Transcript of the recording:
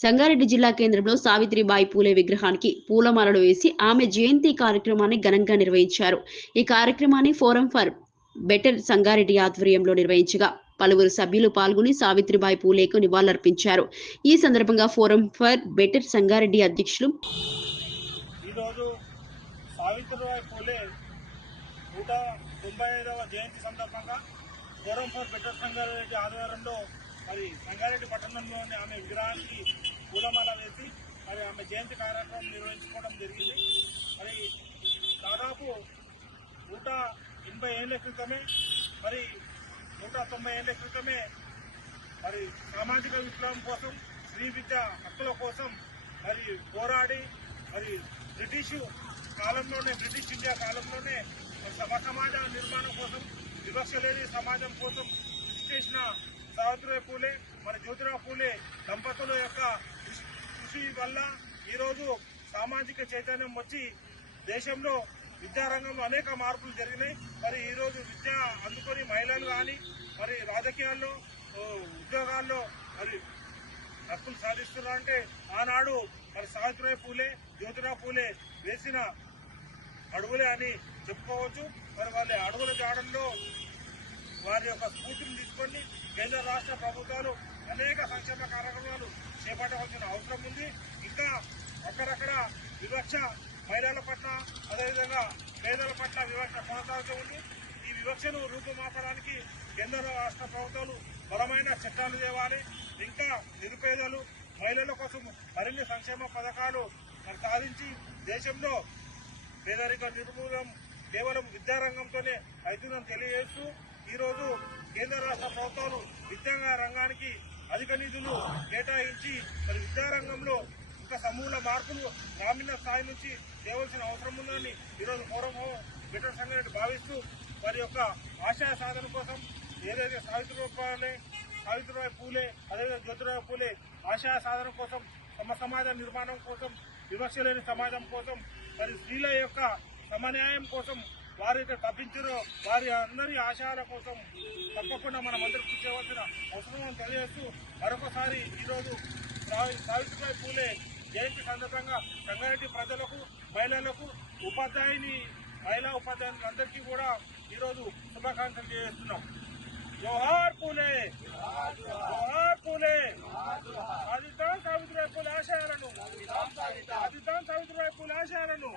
సంగారెడ్డి జిల్లా కేంద్రంలో సావిత్రిబాయి పూలే విగ్రహానికి పూలమాలలు వేసి ఆమె జయంతి కార్యక్రమాన్ని ఘనంగా నిర్వహించారు. ఈ కార్యక్రమాన్ని ఫోరం ఫర్ బెటర్ సంగారెడ్డి ఆధ్వర్యంలో నిర్వహించగా పలువురు సభ్యులు పాల్గొని సావిత్రిబాయి పూలేకు నివాళులర్పించారు. ఈ సందర్భంగా ఫోరం ఫర్ బెటర్ సంగారెడ్డి అధ్యక్షులు ఈరోజు సావిత్రిబాయి పూలే నూట తొంభై ఐదవ జయంతి సందర్భంగా ఫోరం ఫర్ బెటర్ సంగారెడ్డి ఆధ్వర్యంలో మరి సంగారెడ్డి పట్టణంలోని ఆమె విగ్రహానికి పూలమాల వేసి మరి ఆమె జయంతి కార్యక్రమం నిర్వహించుకోవడం జరిగింది. మరి దాదాపు నూట ఎనభై ఏళ్ళ క్రితమే మరి నూట తొంభై ఏళ్ళ క్రితమే మరి సామాజిక విప్లవం కోసం స్త్రీ విద్య హక్కుల కోసం మరి పోరాడి మరి బ్రిటిష్ కాలంలోనే బ్రిటిష్ ఇండియా కాలంలోనే సమ సమాజ నిర్మాణం కోసం వివక్ష లేని సమాజం కోసం కృషి చేసిన సావిత్రిబాయి పూలే మరి జ్యోతిరావు పూలే దంపతుల యొక్క కృషి- వల్ల ఈరోజు సామాజిక చైతన్యం వచ్చి దేశంలో విద్యారంగంలో అనేక మార్పులు జరిగినాయి. మరి ఈరోజు విద్య అందుకొని మహిళలు కానీ మరి రాజకీయాల్లో ఉద్యోగాల్లో మరి హక్కులు సాధిస్తున్నారంటే ఆనాడు మరి సావిత్రిబాయి పూలే జ్యోతిరావు పూలే వేసిన అడుగులే అని చెప్పుకోవచ్చు. మరి వాళ్ళ అడుగుల జాడల్లో వారి యొక్క స్ఫూర్తిని తీసుకొని కేంద్ర రాష్ట్ర ప్రభుత్వాలు అనేక సంక్షేమ కార్యక్రమాలు చేపట్టవలసిన అవసరం ఉంది. ఇంకా అక్కడక్కడ వివక్ష మహిళల పట్ల అదేవిధంగా పేదల పట్ల వివక్ష కొనసాగుతూ ఉంది. ఈ వివక్షను రూపుమాపడానికి కేంద్ర రాష్ట్ర ప్రభుత్వాలు బలమైన చట్టాలు తేవాలి. ఇంకా నిరుపేదలు మహిళల కోసం మరిన్ని సంక్షేమ పథకాలు సాధించి దేశంలో పేదరిక నిర్మూలన కేవలం విద్యారంగంతోనే అవుతుందని తెలియజేస్తూ ఈరోజు కేంద్ర రాష్ట్ర ప్రభుత్వాలు విద్యా రంగానికి అధిక నిధులు కేటాయించి మరి విద్యారంగంలో ఇంకా సమూల మార్పులు గ్రామీణ స్థాయి నుంచి చేయవలసిన అవసరం ఉందని ఈరోజు ఫోరం బెటర్ సంగారెడ్డి భావిస్తూ వారి యొక్క ఆశయ సాధన కోసం ఏదైతే సావిత్రిబాయి పూలే సావిత్రిబాయి పూలే అదేవిధంగా జ్యోతిరావు పూలే ఆశయ సాధన కోసం సమ సమాజ నిర్మాణం కోసం వివక్ష లేని సమాజం కోసం మరి స్త్రీల యొక్క సమన్యాయం కోసం వారి తప్పించారో వారి అందరి ఆశయాల కోసం తప్పకుండా మనం అందరూ కృషి చేయవలసిన అవసరం ఉందని తెలియజేస్తూ మరొకసారి ఈరోజు సావి- సావిత్రిబాయి పూలే జయంతి సందర్భంగా సంగారెడ్డి ప్రజలకు మహిళలకు ఉపాధ్యాయుని మహిళా ఉపాధ్యాయులందరికీ కూడా ఈరోజు శుభాకాంక్షలు చేస్తున్నాం జోహార్ పూలే! జోహార్ పూలే! సాధిద్దాం సావిత్రిబాయి పూలే ఆశయాలను! సాధిద్దాం సావిత్రిబాయి పూలే ఆశయాలను!